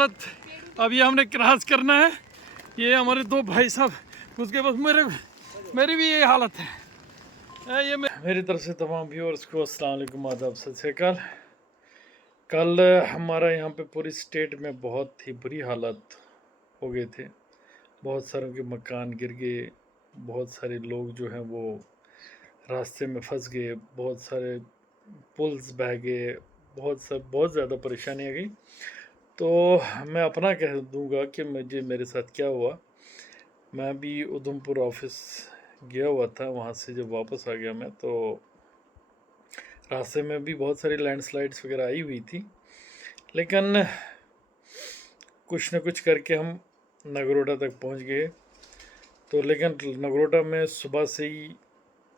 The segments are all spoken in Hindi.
हालत। अब ये हमने क्रॉस करना है, ये हमारे दो भाई साहब, उसके बाद मेरी भी ये हालत है। ये मेरी तरफ से तमाम व्यूअर्स को अस्सलाम वालेकुम, आदाब, सत श्री अकाल। कल हमारा यहाँ पे पूरी स्टेट में बहुत ही बुरी हालत हो गए थे। बहुत सारों के मकान गिर गए, बहुत सारे लोग जो हैं वो रास्ते में फंस गए, बहुत सारे पुल्स बह गए, बहुत ज़्यादा परेशानी आ गई। तो मैं अपना कह दूंगा कि मेरे साथ क्या हुआ। मैं भी उधमपुर ऑफिस गया हुआ था, वहाँ से जब वापस आ गया मैं, तो रास्ते में भी बहुत सारी लैंडस्लाइड्स वगैरह आई हुई थी, लेकिन कुछ न कुछ करके हम नगरोटा तक पहुँच गए। तो लेकिन नगरोटा में सुबह से ही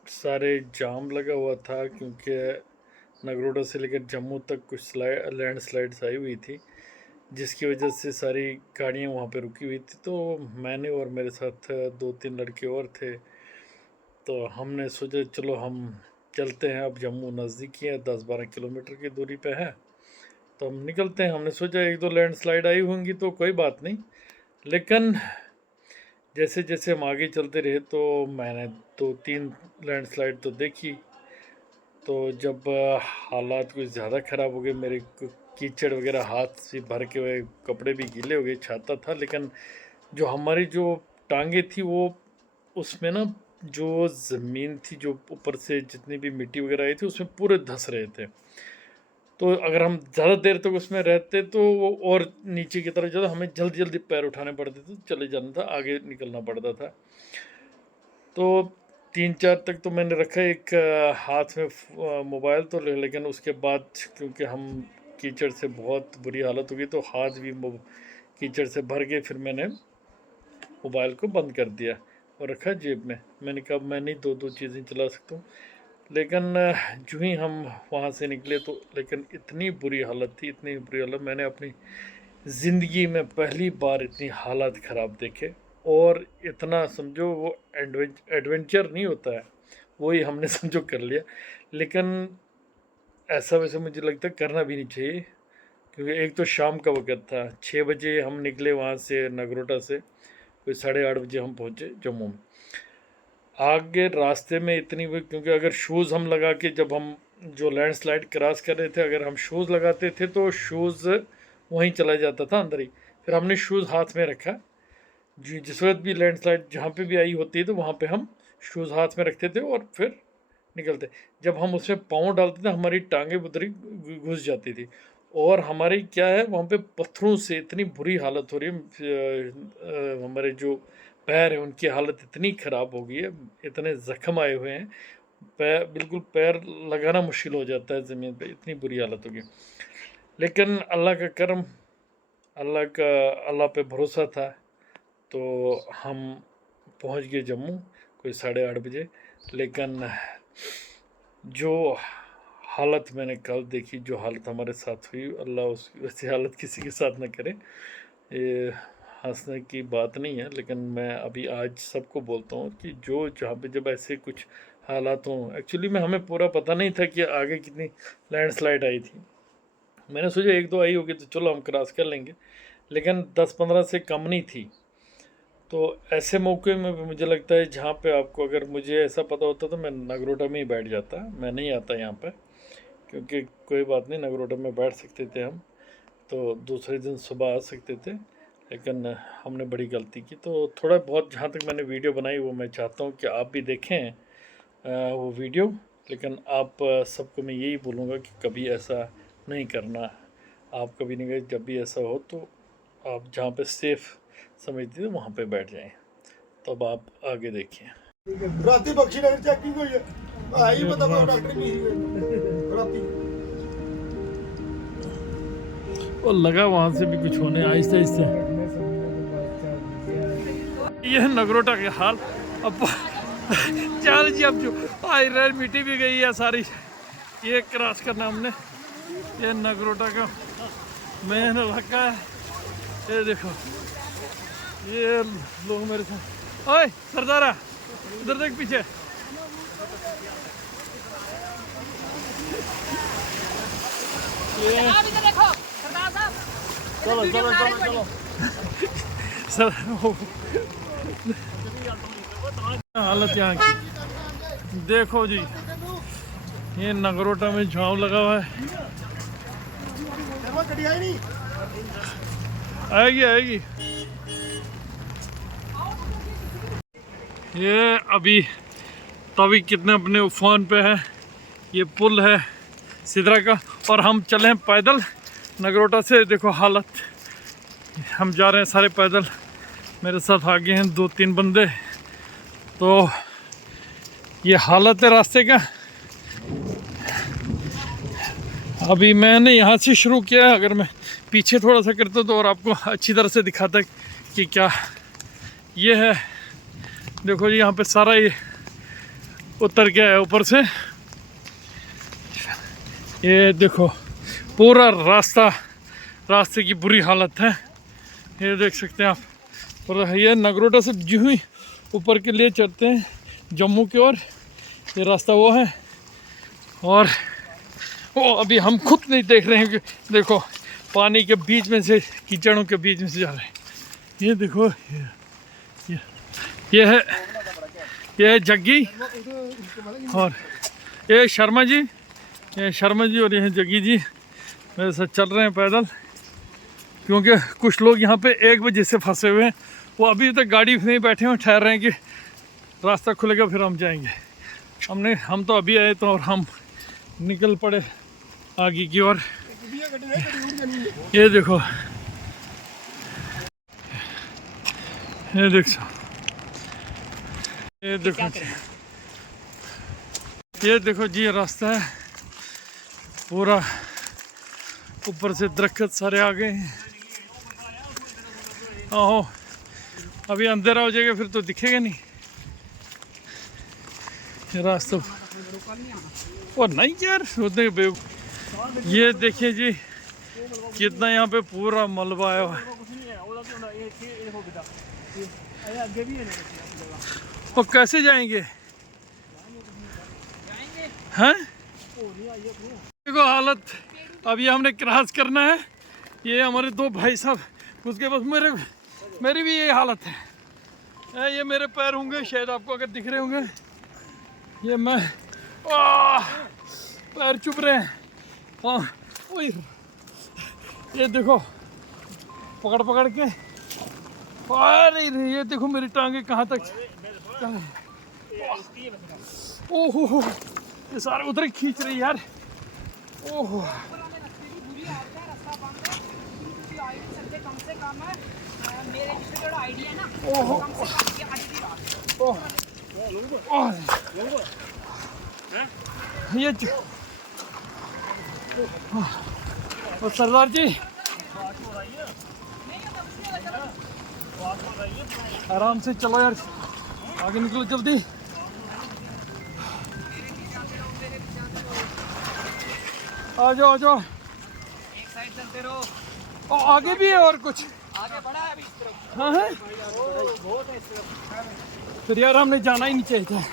सारे जाम लगा हुआ था, क्योंकि नगरोटा से लेकर जम्मू तक कुछ लैंडस्लाइड्स आई हुई थी, जिसकी वजह से सारी गाड़ियाँ वहाँ पे रुकी हुई थी। तो मैंने और मेरे साथ 2-3 लड़के और थे, तो हमने सोचा चलो हम चलते हैं। अब जम्मू नज़दीक ही है, 10-12 किलोमीटर की दूरी पे है, तो हम निकलते हैं। हमने सोचा 1-2 लैंडस्लाइड आई होंगी तो कोई बात नहीं, लेकिन जैसे जैसे हम आगे चलते रहे तो मैंने 2-3 लैंडस्लाइड तो देखी। तो जब हालात कुछ ज़्यादा ख़राब हो गए, मेरे कीचड़ वगैरह हाथ से भर के हुए, कपड़े भी गीले हो गए, छाता था, लेकिन जो हमारी जो टांगे थी वो उसमें ना जो ज़मीन थी, जो ऊपर से जितनी भी मिट्टी वगैरह आई थी उसमें पूरे धंस रहे थे। तो अगर हम ज़्यादा देर तक उसमें रहते तो वो और नीचे की तरफ जाता, हमें जल्दी जल्दी पैर उठाने पड़ते थे, चले जाना था, आगे निकलना पड़ता था। तो 3-4 तक तो मैंने रखा एक हाथ में मोबाइल तो, लेकिन उसके बाद क्योंकि हम कीचड़ से बहुत बुरी हालत हो गई तो हाथ भी कीचड़ से भर गए। फिर मैंने मोबाइल को बंद कर दिया और रखा जेब में। मैंने कहा मैं नहीं दो चीज़ें चला सकता हूँ। लेकिन जो ही हम वहाँ से निकले तो लेकिन इतनी बुरी हालत थी, इतनी बुरी हालत, मैंने अपनी ज़िंदगी में पहली बार इतनी हालात ख़राब देखे। और इतना समझो वो एडवेंचर नहीं होता है, वही हमने समझो कर लिया। लेकिन ऐसा वैसे मुझे लगता है करना भी नहीं चाहिए, क्योंकि एक तो शाम का वक्त था, 6 बजे हम निकले वहाँ से नगरोटा से, कोई 8:30 बजे हम पहुँचे जम्मू में। आगे रास्ते में इतनी हुई, क्योंकि अगर शूज़ हम लगा के, जब हम जो लैंडस्लाइड क्रॉस कर रहे थे, अगर हम शूज़ लगाते थे तो शूज़ वहीं चला जाता था अंदर ही। फिर हमने शूज़ हाथ में रखा, जिस वक्त भी लैंडस्लाइड जहाँ पे भी आई होती है तो वहाँ पे हम शूज़ हाथ में रखते थे और फिर निकलते। जब हम उसमें पाँव डालते थे हमारी टांगें उधर ही घुस जाती थी। और हमारी क्या है, वहाँ पे पत्थरों से इतनी बुरी हालत हो रही है, हमारे जो पैर हैं उनकी हालत इतनी ख़राब हो गई है, इतने ज़ख्म आए हुए हैं, बिल्कुल पैर लगाना मुश्किल हो जाता है ज़मीन पे, इतनी बुरी हालत हो गई। लेकिन अल्लाह का करम, अल्लाह पे भरोसा था, तो हम पहुंच गए जम्मू कोई 8:30 बजे। लेकिन जो हालत मैंने कल देखी, जो हालत हमारे साथ हुई, अल्लाह उस वैसी हालत किसी के साथ ना करे। ये हंसने की बात नहीं है, लेकिन मैं अभी आज सबको बोलता हूँ कि जो जहाँ पे जब ऐसे कुछ हालात हों, एक्चुअली में हमें पूरा पता नहीं था कि आगे कितनी लैंडस्लाइड आई थी। मैंने सोचा 1-2 आई होगी तो चलो हम क्रॉस कर लेंगे, लेकिन 10-15 से कम नहीं थी। तो ऐसे मौके में भी मुझे लगता है, जहाँ पे आपको, अगर मुझे ऐसा पता होता तो मैं नगरोटा में ही बैठ जाता, मैं नहीं आता यहाँ पे, क्योंकि कोई बात नहीं, नगरोटा में बैठ सकते थे हम, तो दूसरे दिन सुबह आ सकते थे। लेकिन हमने बड़ी गलती की। तो थोड़ा बहुत जहाँ तक मैंने वीडियो बनाई वो मैं चाहता हूँ कि आप भी देखें वो वीडियो। लेकिन आप सबको मैं यही बोलूँगा कि कभी ऐसा नहीं करना। आप कभी नहीं गए, जब भी ऐसा हो तो आप जहाँ पे सेफ़ समझते थे वहाँ पे बैठ जाएं। तो अब आप आगे देखिए। राती बख्शी नगर चेकिंग हुई है, आई पता कोई डॉक्टर भी राती और लगा वहाँ से भी कुछ होने, आहिस्ते आहिस्ते। ये है नगरोटा के हाल। अब चल जी, अब जो आई रेल मिट्टी भी गई है सारी, ये क्रॉस करना हमने। ये नगरोटा का मेन इलाका है। ये देखो, ये लोग मेरे साथ। ओए सरदारा, इधर देख पीछे। देखो सरदार साहब, चलो चलो चलो चलो सर हालत यहाँ की देखो जी, ये नगरोटा में झाव लगा हुआ है। गड्डी आई नहीं आएगी आएगी। ये अभी तभी कितने अपने उफान पे है, ये पुल है सिदरा का, और हम चले हैं पैदल नगरोटा से। देखो हालत, हम जा रहे हैं सारे पैदल, मेरे साथ आगे हैं 2-3 बंदे। तो ये हालत है रास्ते का। अभी मैंने यहाँ से शुरू किया है, अगर मैं पीछे थोड़ा सा करता तो और आपको अच्छी तरह से दिखाता कि क्या ये है। देखो जी, यहाँ पे सारा ये उतर गया है ऊपर से। ये देखो पूरा रास्ते की बुरी हालत है, ये देख सकते हैं आप। और ये नगरोटा से जो ही ऊपर के लिए चलते हैं जम्मू की ओर, ये रास्ता वो है। और वो अभी हम खुद नहीं देख रहे हैं कि देखो पानी के बीच में से, कीचड़ों के बीच में से जा रहे हैं। ये देखो ये है जग्गी और ये शर्मा जी, और ये है जग्गी जी मेरे साथ चल रहे हैं पैदल। क्योंकि कुछ लोग यहाँ पे 1 बजे से फंसे हुए हैं, वो अभी तक गाड़ी में बैठे हैं, ठहर रहे हैं कि रास्ता खुलेगा फिर हम जाएंगे। हम तो अभी आए तो, और हम निकल पड़े आगे की ओर। ये देखो, ये देखो जी, ये रास्ता है पूरा, ऊपर से दरख्त सारे आ गए हैं। आहो, अभी अंधेरा हो जाएगा फिर तो दिखेगा नहीं ये रास्ता। और नहीं यार, ये देखिए जी कितना यहाँ पे पूरा मलबा आया हुआ है। और कैसे जाएंगे हैं? देखो हालत, अब ये हमने क्रॉस करना है। ये हमारे 2 भाई साहब, उसके बाद मेरी भी यही हालत है। ये मेरे पैर होंगे शायद आपको अगर दिख रहे होंगे, ये मैं पैर चुभ रहे हैं। हाँ ये देखो पकड़ के, अरे ये देखो मेरी टांगे कहाँ तक, ओहो ये सारे उधर खींच रही यार। ओहो ये सरदार जी आराम से चलो यार, आगे निकलो जल्दी। आ जाओ, एक साइड चलते रहो। और आगे भी है और कुछ आगे बढ़ा है अभी इस तरफ। हाँ है बहुत है इस तरफ। फिर यार हमने जाना ही नहीं चाहिए था।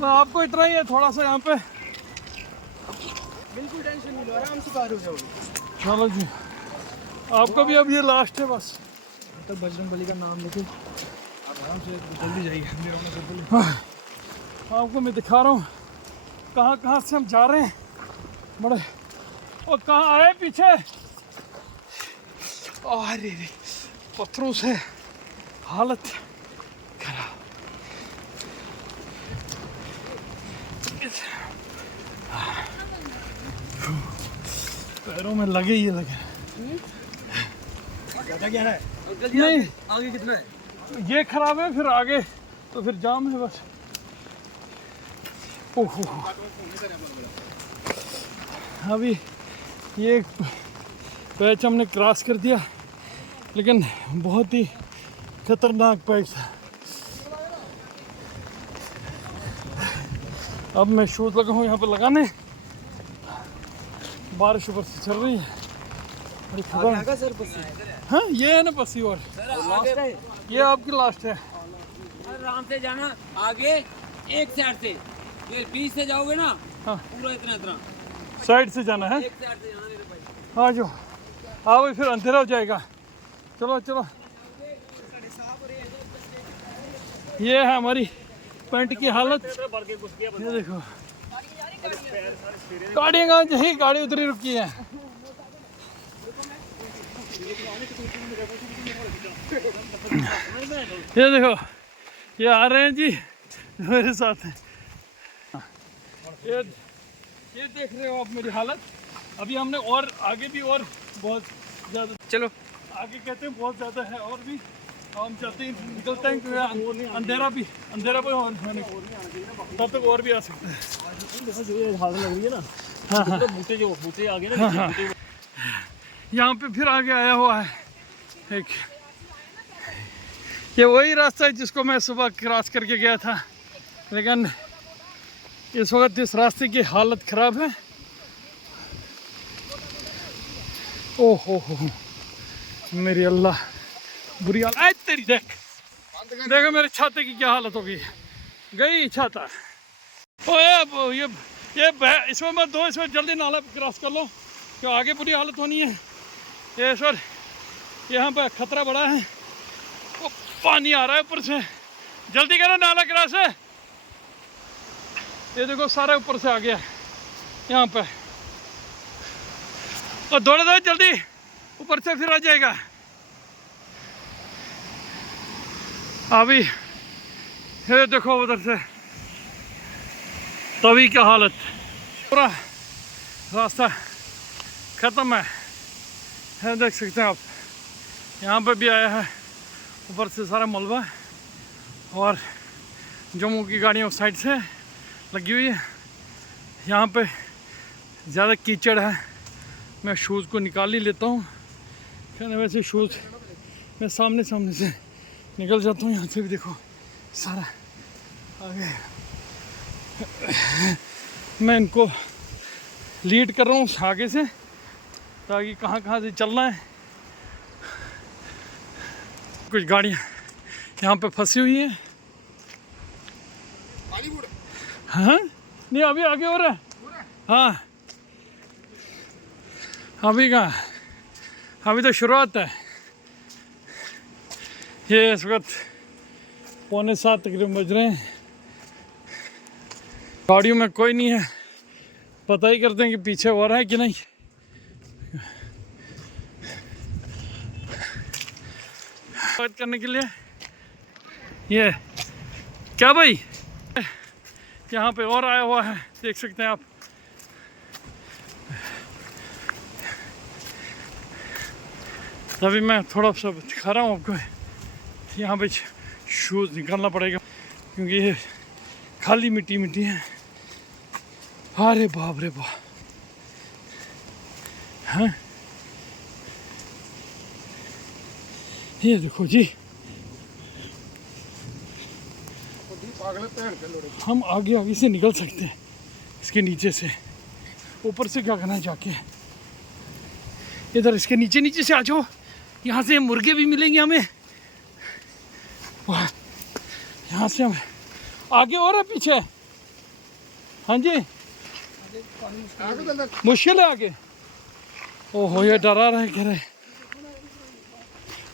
मैं आपको इतना ही है थोड़ा सा यहाँ पे, बिल्कुल टेंशन नहीं लो, आराम से पार हो जाओगे। चलो जी, आपका भी अब ये लास्ट है बस। तब बजरंग बली का नाम लेके आप आराम से जल्दी जाइए। आपको मैं दिखा रहा हूँ कहाँ से हम जा रहे हैं। बड़े और कहाँ आए पीछे, अरे पत्थरों से हालत खराब। पैरों में लगे ही लगे। क्या है? नहीं आगे कितना है? ये खराब है, फिर आगे तो फिर जाम है बस। ओहो अभी ये पैच हमने क्रॉस कर दिया, लेकिन बहुत ही खतरनाक पैच था। अब मैं शूज लगा हूँ यहाँ पर लगाने, बारिश ऊपर से चल रही है। अरे खबर सर पसी। हाँ ये है ना पसी, और लास्ट है। ये आपकी लास्ट है। आराम से जाना आगे, एक साइड से। ये बीच से जाओगे ना, हाँ पूरा इतना साइड से जाना है। हाँ जो हाँ भाई, फिर अंधेरा हो जाएगा। चलो चलो, ये है हमारी पैंट की हालत। ये देखो गाड़ियाँ कहाँ यही गाड़ी उधरी रुकी है। ये देखो ये आ रहे हैं जी मेरे साथ। ये देख रहे हो आप मेरी हालत। अभी हमने और आगे भी और बहुत ज़्यादा, चलो आगे कहते हैं बहुत ज़्यादा है और भी हम चाहते हैं निकलते हैं क्योंकि अंधेरा भी और तब तक और भी आ सकते हैं। जो ये हालत लग रही है ना, हाँ तो बूटे आगे ना, हाँ। यहाँ पे फिर आगे आया हुआ है एक, ये वही रास्ता है जिसको मैं सुबह क्रॉस करके गया था, लेकिन इस वक्त इस रास्ते की हालत ख़राब है। ओहो हो मेरी अल्लाह, बुरी हालत तेरी। देखो मेरे छाते की क्या हालत हो गई, गई छाता। ओ ये इसमें मत दो, इसमें जल्दी नाला क्रॉस कर लो क्यों आगे बुरी हालत होनी है। ये सर यहाँ पर खतरा बड़ा है, वो पानी आ रहा है ऊपर से, जल्दी करो नाला क्रॉस है। ये देखो सारा ऊपर से आ गया यहाँ पे, और दौड़े दो जल्दी, ऊपर से फिर आ जाएगा। अभी ये देखो उधर से तभी क्या हालत, पूरा रास्ता ख़त्म है। देख सकते हैं आप, यहाँ पे भी आया है ऊपर से सारा मलबा, और जम्मू की गाड़ियाँ उस साइड से लगी हुई है। यहाँ पे ज़्यादा कीचड़ है, मैं शूज़ को निकाल ही लेता हूँ। कहने वैसे शूज़ मैं सामने से निकल जाता हूँ। यहाँ से भी देखो सारा आगे, मैं इनको लीड कर रहा हूँ आगे से ताकि कहाँ से चलना है। कुछ गाड़ियाँ यहाँ पे फंसी हुई हैं। हाँ नहीं अभी आगे हो रहा है। हाँ अभी कहाँ, अभी तो शुरुआत है। ये इस वक्त 6:45 तकरीबन बज रहे हैं। गाड़ियों में कोई नहीं है, पता ही करते हैं कि पीछे हो रहा है कि नहीं। बात करने के लिए ये क्या भाई, यहाँ पे और आया हुआ है, देख सकते हैं आप। तभी मैं थोड़ा सा दिखा रहा हूँ आपको। यहाँ पे शूज़ निकालना पड़ेगा क्योंकि ये खाली मिट्टी है। अरे बाप रे बाप, हाँ ये देखो जी, हम आगे से निकल सकते हैं इसके नीचे से। ऊपर से क्या करना है जाके, इधर इसके नीचे से आ जाओ, यहाँ से मुर्गे भी मिलेंगे हमें। वाह, यहाँ से हम आगे और है पीछे। हाँ जी मुश्किल है आगे। ओहो ये डरा रहा है, कह रहे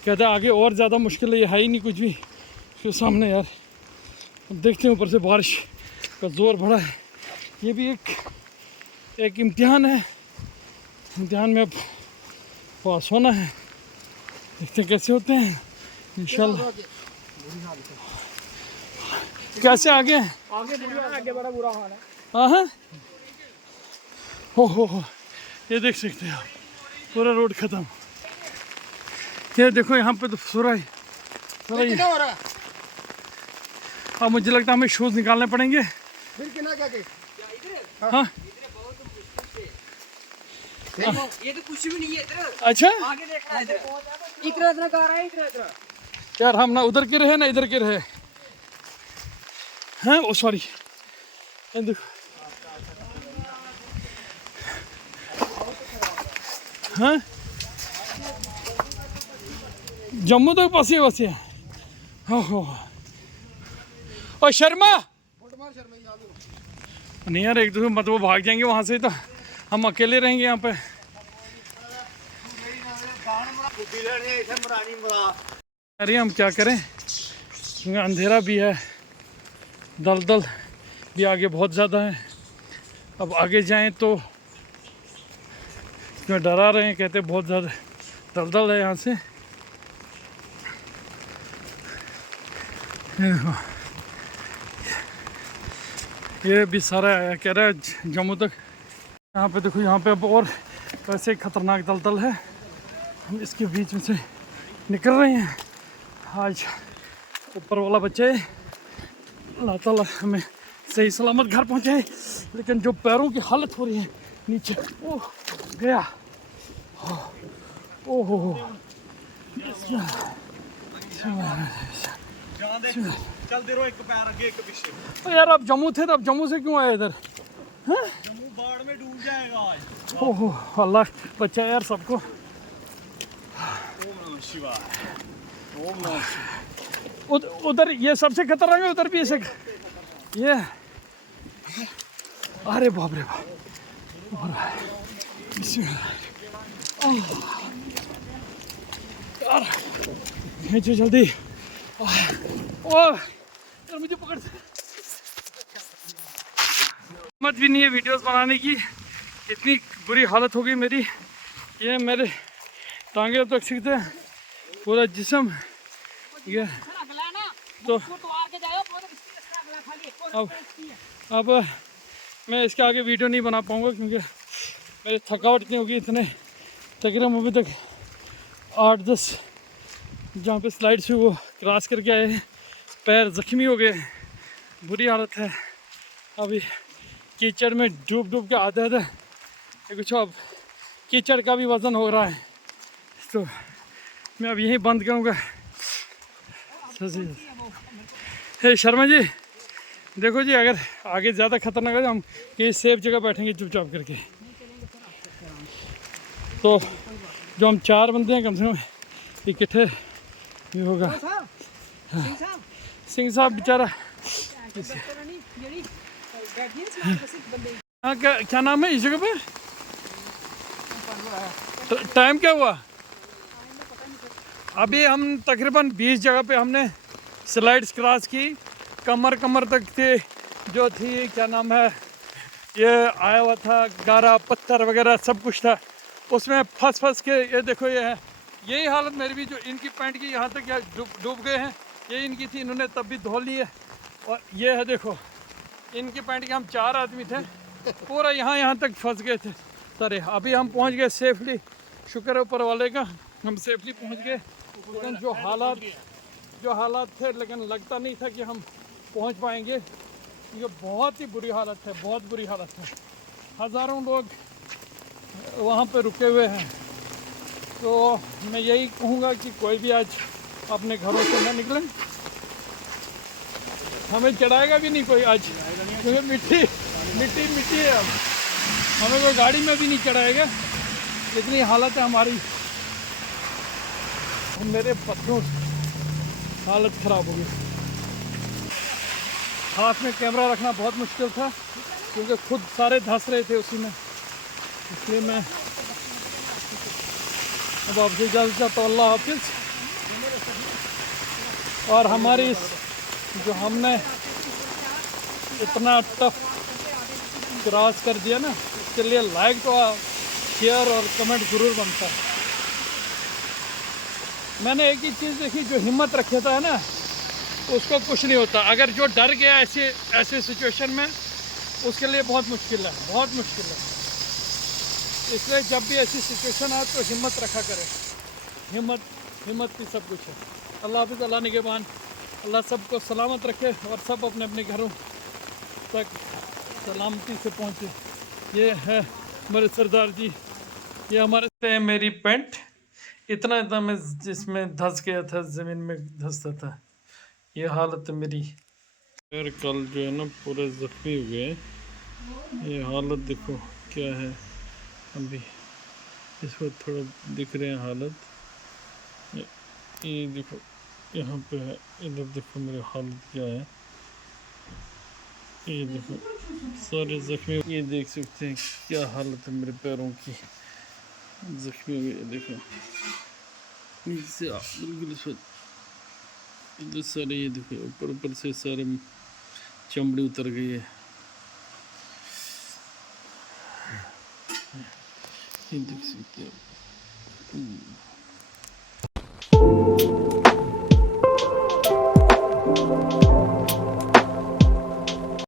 कहते आगे और ज़्यादा मुश्किल है, ये है ही नहीं कुछ भी उसके सामने यार। अब देखते हैं, ऊपर से बारिश का ज़ोर बढ़ा है। ये भी एक इम्तिहान है, इम्तिहान में अब पास होना है। देखते हैं कैसे होते हैं इंशाल्लाह। कैसे आगे बड़ा बुरा हाल है। हाँ हो ये देख सकते हैं आप, पूरा रोड ख़त्म। ये देखो यहाँ पे तो सूरज अब मुझे लगता है हमें शूज़ निकालने पड़ेंगे। हाँ ये तो कुछ भी नहीं है इधर। अच्छा आगे देखना है इधर कह रहा है इधर यार, हम ना उधर के रहे ना इधर के रहे हैं। ओ सॉरी, देखो हाँ जम्मू तक पास है। हो और शर्मा नहीं यार, एक दूसरे मत वो भाग जाएंगे वहाँ से, तो हम अकेले रहेंगे यहाँ पे। अरे हम क्या करें, क्योंकि अंधेरा भी है, दलदल भी आगे बहुत ज़्यादा है। अब आगे जाएं तो क्यों डरा रहे हैं, कहते बहुत ज़्यादा दलदल है यहाँ से। ये देखो, ये भी सारा कह रहा है जम्मू तक। यहाँ पे देखो, यहाँ पे अब और वैसे खतरनाक दलदल है। हम इसके बीच में से निकल रहे हैं। आज ऊपर वाला बच्चे अल्लाह ताला हमें सही सलामत घर पहुँचाए, लेकिन जो पैरों की हालत हो रही है नीचे, ओह गया, ओहो चलते रहो, एक पैर आगे एक पीछे। यार आप जम्मू थे, तो अब जम्मू से क्यों आए इधर? जम्मू बाढ़ में डूब जाएगा आज। ओहो अल्लाह बच्चा यार सबको। ओम नमः शिवाय, ओम नमः शिवाय। उधर ये सबसे खतरनाक है, उधर भी ऐसे ये, अरे बाप रे बाप, यार खींचो जल्दी। ओह यार मुझे पकड़, हिम्मत भी नहीं है वीडियोस बनाने की, इतनी बुरी हालत हो गई मेरी। ये मेरे टांगे अब तक सीखते हैं, पूरा जिस्म ये तो। अब मैं इसके आगे वीडियो नहीं बना पाऊँगा, क्योंकि मेरी थकावट इतनी होगी। इतने तकरीबन अभी तक 8-10 जहाँ पे स्लाइड से वो क्रॉस करके आए हैं, पैर ज़ख्मी हो गए, बुरी हालत है। अभी कीचड़ में डूब के आते थे कुछ, अब कीचड़ का भी वज़न हो रहा है, तो मैं अब यहीं बंद करूँगा। हे शर्मा जी, देखो जी, अगर आगे ज़्यादा खतरनाक है तो हम कहीं सेफ जगह बैठेंगे चुपचाप करके। तो जो हम 4 बंदे हैं कम से कम इकट्ठे भी होगा। सिंह साहब बेचारा, हाँ क्या नाम है इस जगह पे? टाइम क्या हुआ? अभी हम तकरीबन 20 जगह पे हमने स्लाइड्स क्रॉस की, कमर तक थे जो थी, क्या नाम है, ये आया हुआ था गारा पत्थर वगैरह सब कुछ था, उसमें फंस के ये देखो ये है। यही हालत मेरी भी, जो इनकी पैंट की यहाँ तक डूब गए हैं, ये इनकी थी, इन्होंने तब भी धो ली है। और ये है देखो, इनकी पैंट के हम 4 आदमी थे, पूरा यहाँ तक फंस गए थे सारे। अभी हम पहुँच गए सेफली, शुक्र है ऊपर वाले का, हम सेफली पहुँच गए। लेकिन जो हालात थे, लेकिन लगता नहीं था कि हम पहुँच पाएंगे। ये बहुत ही बुरी हालत है, बहुत बुरी हालत है। हज़ारों लोग वहाँ पे रुके हुए हैं। तो मैं यही कहूँगा कि कोई भी आज अपने घरों से न निकलें। हमें चढ़ाएगा भी नहीं कोई आज, क्योंकि मिट्टी है। अब हमें कोई गाड़ी में भी नहीं चढ़ाएगा, इतनी हालत है हमारी। मेरे पत्थरों हालत ख़राब हो गई। हाथ में कैमरा रखना बहुत मुश्किल था, क्योंकि खुद सारे धंस रहे थे उसी में, इसलिए मैं अब आपसे इजाज़त चाहता हूँ। अल्लाह हाफिज़। और हमारी जो हमने इतना टफ क्रॉस कर दिया ना, इसके लिए लाइक तो शेयर और कमेंट ज़रूर बनता है। मैंने एक ही चीज़ देखी, जो हिम्मत रखता है ना उसको कुछ नहीं होता। अगर जो डर गया ऐसे सिचुएशन में, उसके लिए बहुत मुश्किल है, बहुत मुश्किल है। इसलिए जब भी ऐसी सिचुएशन आए तो हिम्मत रखा करें। हिम्मत की सब कुछ है। अल्लाह हाफिज़, अल्लाह निगहबान, अल्लाह सबको सलामत रखे और सब अपने अपने घरों तक सलामती से पहुँचे। ये है हमारे सरदार जी, ये हमारे से मेरी पैंट इतना मैं जिसमें धंस गया था, ज़मीन में धंसता था। ये हालत है मेरी। यार कल जो है ना पूरे ज़ख्मी हो गए। ये हालत देखो क्या है, अभी इस वक्त थोड़ा दिख रहे हैं हालत। ये देखो यहाँ पे है, इधर देखो मेरी हालत क्या है। ये देखो सारे जख्मी, ये देख सकते हैं क्या हालत है मेरे पैरों की, जख्मी हो गए देखो, नीचे बिल्कुल इधर सारे, ये देखो ऊपर ऊपर से सारे चमड़ी उतर गई है, ये देख सकते हो।